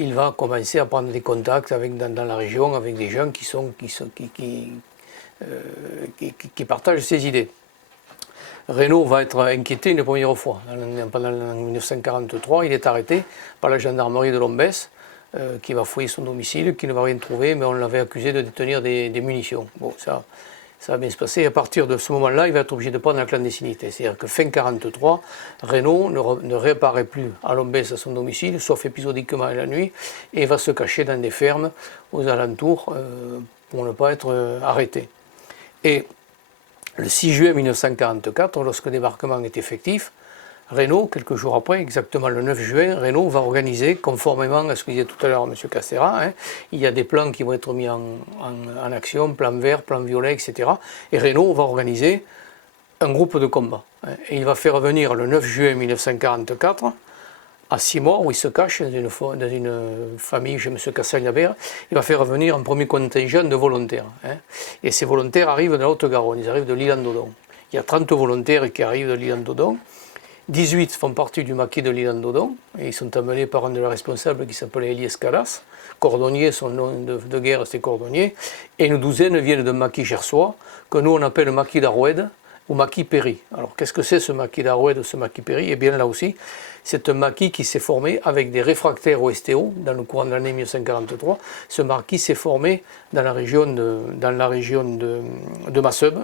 il va commencer à prendre des contacts dans la région avec des gens qui partagent ses idées. Reynaud va être inquiété une première fois. Pendant 1943, il est arrêté par la gendarmerie de Lombès, qui va fouiller son domicile, qui ne va rien trouver, mais on l'avait accusé de détenir des munitions. Bon, ça va bien se passer. Et à partir de ce moment-là, il va être obligé de prendre la clandestinité. C'est-à-dire que fin 1943, Reynaud ne réapparaît plus à Lombès à son domicile, sauf épisodiquement la nuit, et va se cacher dans des fermes aux alentours pour ne pas être arrêté. Et le 6 juin 1944, lorsque le débarquement est effectif, Reynaud, quelques jours après, exactement le 9 juin, Reynaud va organiser, conformément à ce que disait tout à l'heure M. Castéra, il y a des plans qui vont être mis en action, plan vert, plan violet, etc. Et Reynaud va organiser un groupe de combat. Et il va faire venir le 9 juin 1944, à 6 mois, où il se cache dans une famille chez M. Cassel-Yabert, il va faire venir un premier contingent de volontaires. Et ces volontaires arrivent de la Haute-Garonne, ils arrivent de l'Île-en-Dodon. Il y a 30 volontaires qui arrivent de l'Île-en-Dodon. 18 font partie du maquis de l'Île-en-Dodon, et ils sont amenés par un de leurs responsables qui s'appelait Elias Calas. Cordonnier, son nom de guerre c'est Cordonnier. Et une douzaine viennent d'un maquis gersois, que nous on appelle le maquis d'Aroued, ou maquis Péry. Alors qu'est-ce que c'est ce maquis d'Aroued ou ce maquis Péry? Eh bien là aussi, c'est un maquis qui s'est formé avec des réfractaires au STO dans le courant de l'année 1943. Ce maquis s'est formé dans la région de Masseube,